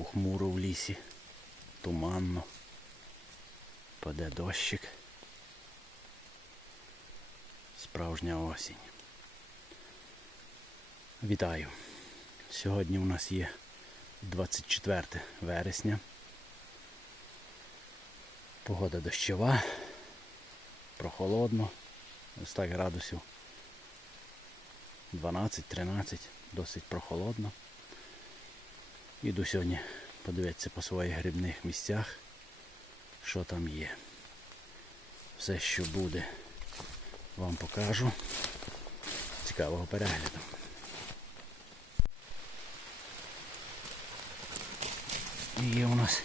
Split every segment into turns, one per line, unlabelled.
похмуро в лісі, туманно, паде дощик. Справжня осінь. Вітаю! Сьогодні у нас є 24 вересня. Погода дощова, прохолодно, ось так градусів 12-13, досить прохолодно. Іду сьогодні подивитися по своїх грибних місцях, що там є. Все, що буде, вам покажу. Цікавого перегляду. І є у нас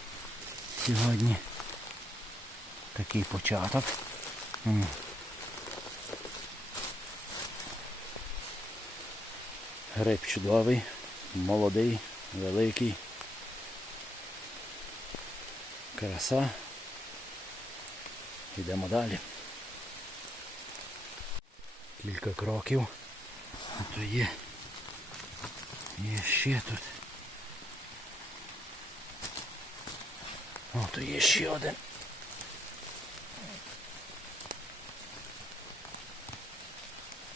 сьогодні такий початок. Гриб чудовий, молодий, великий. Краса. Йдемо далі. Кілька кроків. А то є. Є ще тут. О, то є ще один.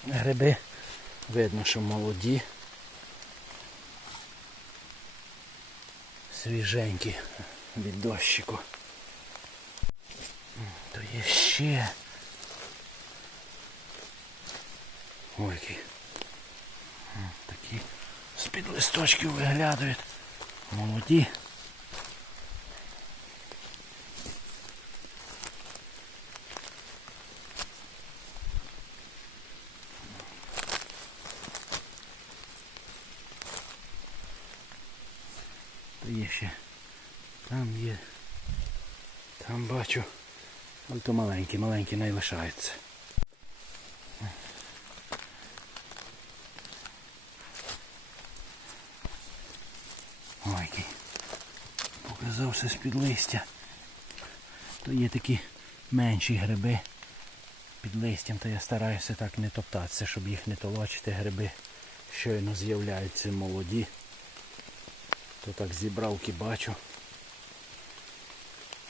Гриби видно, що молоді. Свіженькі від дощику. То є ще. Ой, які. Такі з-під листочків виглядають. Молоді. То є ще. Там є. Там бачу. Але то маленькі, маленькі не лишаються. Ой, показався з-під листя. То є такі менші гриби під листям, то я стараюся так не топтатися, щоб їх не толочити. Гриби щойно з'являються молоді. То так зібравки бачу,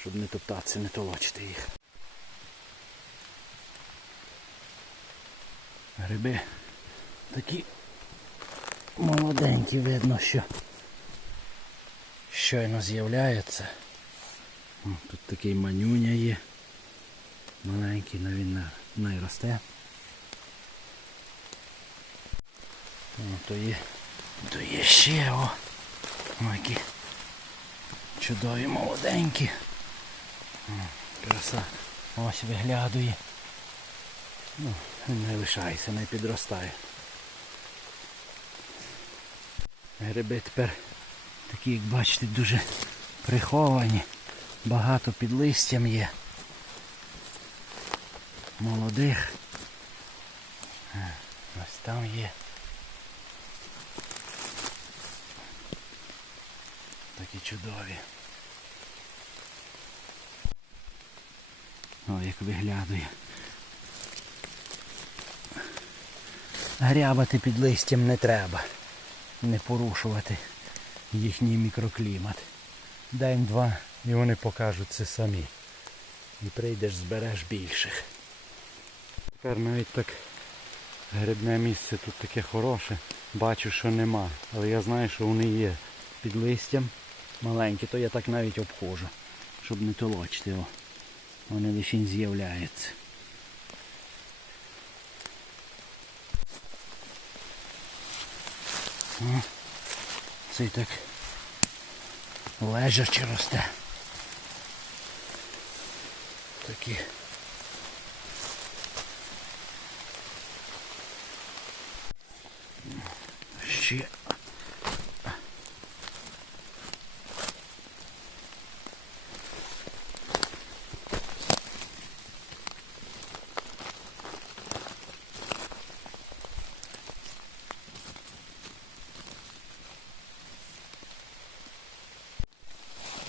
щоб не топтатися, не толочити їх. Гриби такі молоденькі, видно, що щойно з'являються. Тут такий манюня є. Маленький, але він на- не росте. О, то є ще о. О, які чудові молоденькі. Краса. Ось виглядує. Ну, не лишається, не підростає. Гриби тепер такі, як бачите, дуже приховані. Багато під листям є. Молодих. Е, Ось там є. Такі чудові. О, як виглядає. Грябати під листям не треба. Не порушувати їхній мікроклімат. День-два і вони покажуть це самі. І прийдеш, збереш більших. Тепер навіть так грибне місце тут таке хороше. Бачу, що нема. Але я знаю, що вони є під листям маленькі, то я так навіть обходжу, щоб не толочити. О. Вони лише з'являються. Цей так лежачи росте. Такі. Ще.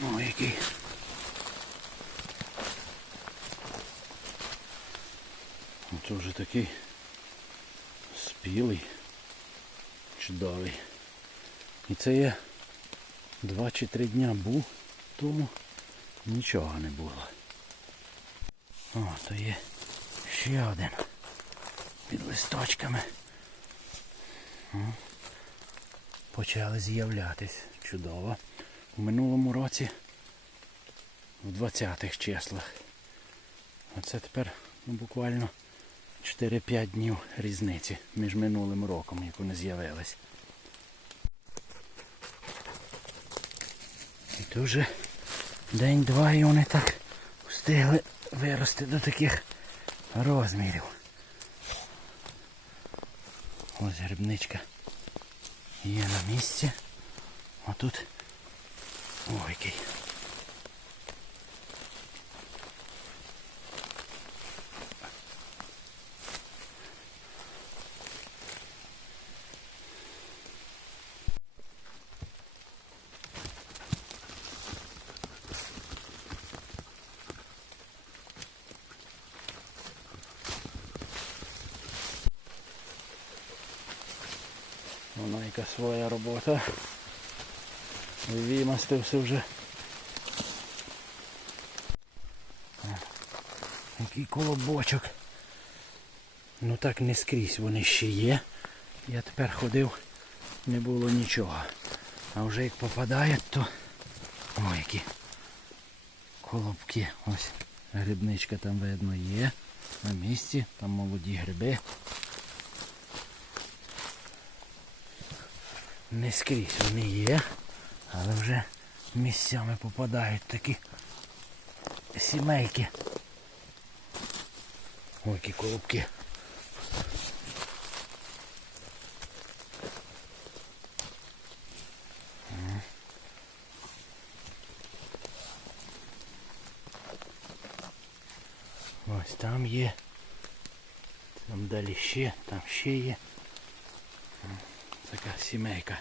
О, який. Це вже такий спілий, чудовий. І це є Два чи три дня був, тому нічого не було. О, то є ще один під листочками. Почали з'являтись. Чудово. У минулому році в 20-х числах. Оце тепер ну, буквально 4-5 днів різниці між минулим роком, як вони з'явились. І то вже день-два і вони так встигли вирости до таких розмірів. Ось грибничка є на місці. А тут ой який. Вона яка своя робота. Вимастився вже. Який колобочок. Ну так не скрізь вони ще є. Я тепер ходив, не було нічого. А вже як попадають, то... О, які колобки. Ось грибничка там видно є. На місці, там молоді гриби. Не скрізь вони є, але вже місцями попадають такі сімейки. Ой, які колобки. Ось там є. Там далі ще, там ще є. Така сімейка.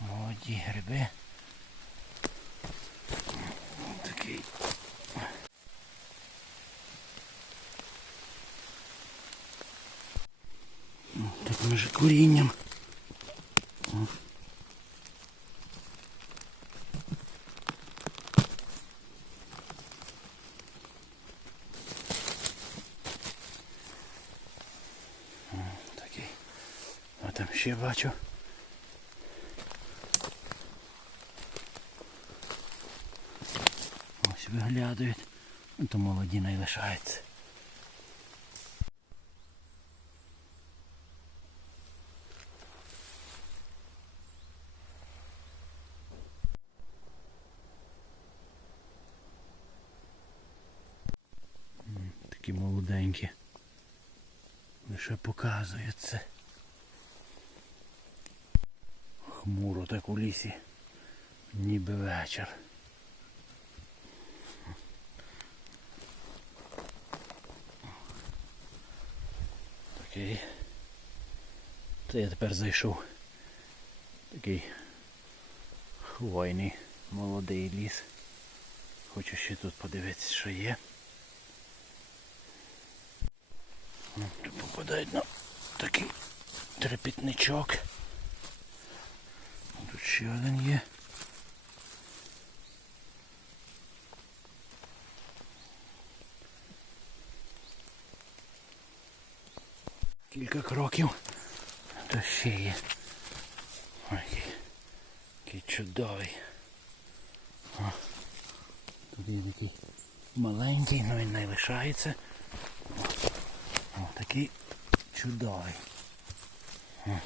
Молоді гриби. Такий. Таким же корінням. Такий. А там ще бачу. Ось виглядають. Ну, то молоді не лишається. М, Такі молоденькі. Лише показує це. Хмуро так у лісі. Ніби вечір. Такий. Це я тепер зайшов. Такий хвойний молодий ліс. Хочу ще тут подивитися, що є. Тут попадають на такий трепітничок. Ще один є. Кілька кроків. То ще є. Ой, який, чудовий. О, тут є такий маленький, але він не лишається. О, такий чудовий. О.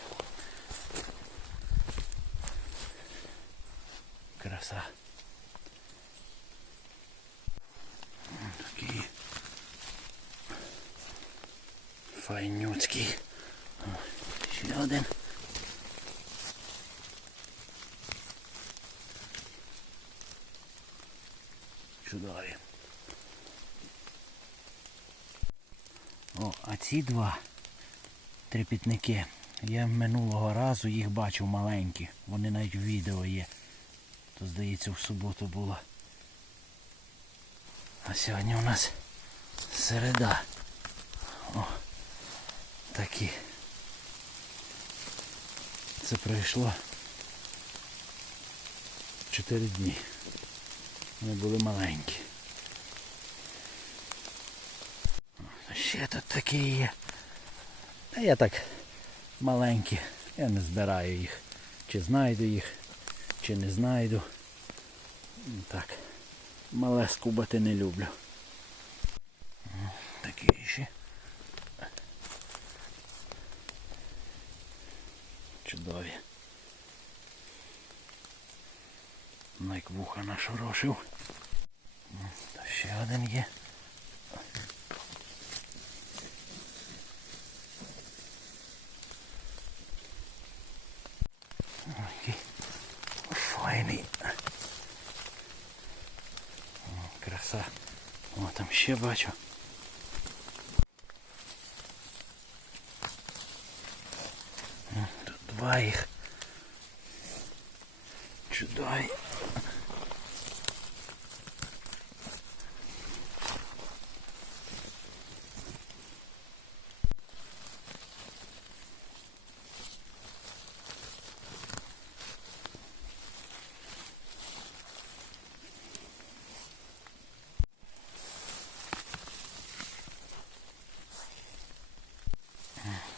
Краса. Такий файнюцький. Ще один. Чудові. О, а ці два трепітники. Я минулого разу їх бачив маленькі. Вони навіть в відео є. То здається в суботу було. А сьогодні у нас середа. О, такі. Це пройшло 4 дні. Вони були маленькі. Ще тут такі є. Та я так маленькі. Я не збираю їх. Чи знайду їх, чи не знайду. Так. Мале скубати не люблю. Такі ще. Чудові. Як вуха. О, Та ще один є. Ой, Який файний. О, краса. О, там ще бачу. Тут два їх. Чудові.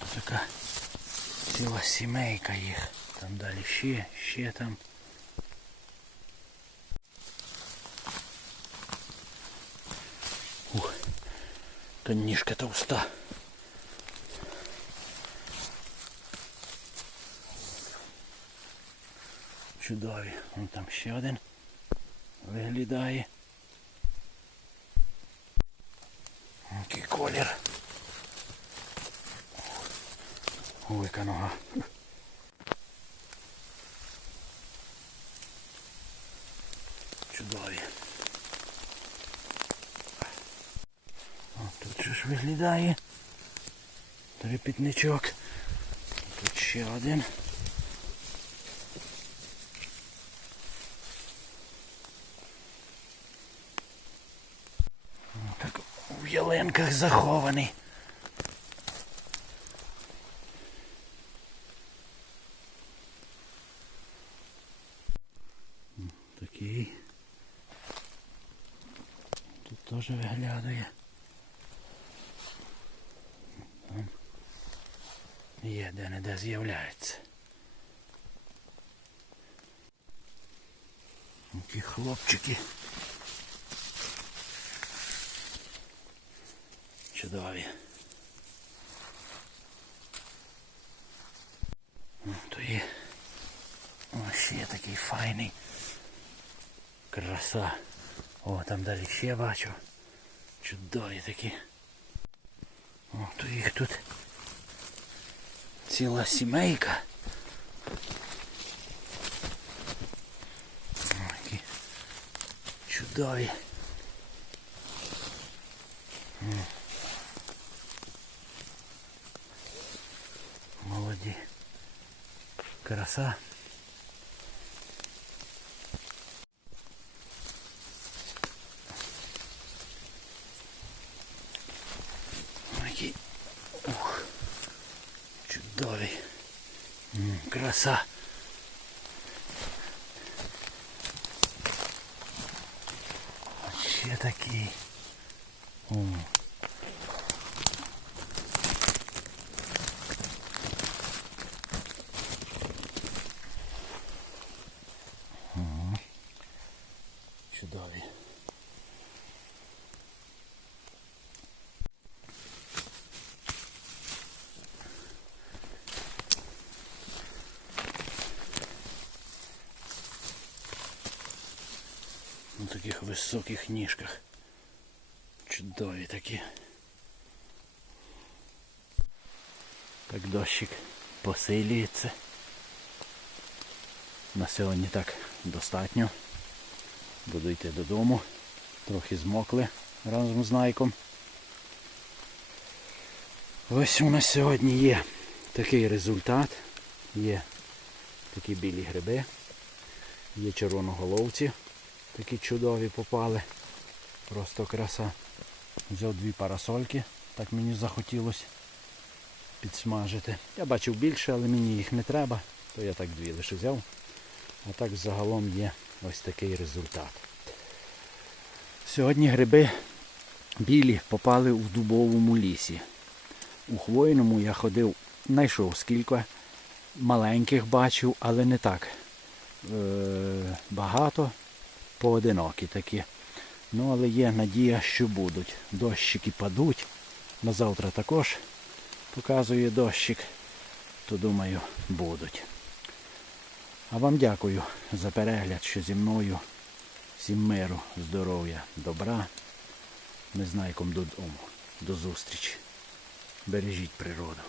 Тут така ціла сімейка їх. Там далі ще, ще там. Ух, то ніжка товста. Чудові. Вон там ще один виглядає. Який колір. Яка нога. Чудові. О, тут же ж виглядає. Трепітничок. Тут ще один. Так в ялинках захований. Такий. Тут теж виглядає. Там є де-не-де з'являється. Які хлопчики. Чудові. О, То є. О, ще такий файний. Краса. О, там далі ще бачу. Чудові такі. О, то їх тут ціла сімейка. О, які чудові. Молоді. Краса. Які. Ух. Чудові. М, Краса. Вообще ще такий. О. Ага. Чудові. На таких високих ніжках. Чудові такі. Так дощик посилюється. На сьогодні так достатньо. Буду йти додому. Трохи змокли разом з найком. Ось у нас сьогодні є такий результат. Є такі білі гриби. Є червоноголовці. Такі чудові попали. Просто краса. Взяв дві парасольки, так мені захотілося. підсмажити. Я бачив більше, але мені їх не треба, то я так дві лише взяв. А так загалом є ось такий результат. Сьогодні гриби білі попали у дубовому лісі. У хвойному я ходив, знайшов скільки маленьких бачив, але не так е- багато, поодинокі такі. Ну, але є надія, що будуть. Дощики падуть. На завтра також показує дощик, то думаю, будуть. А вам дякую за перегляд, що зі мною. Всім миру, здоров'я, добра. Ми знайком додому. До зустрічі. Бережіть природу.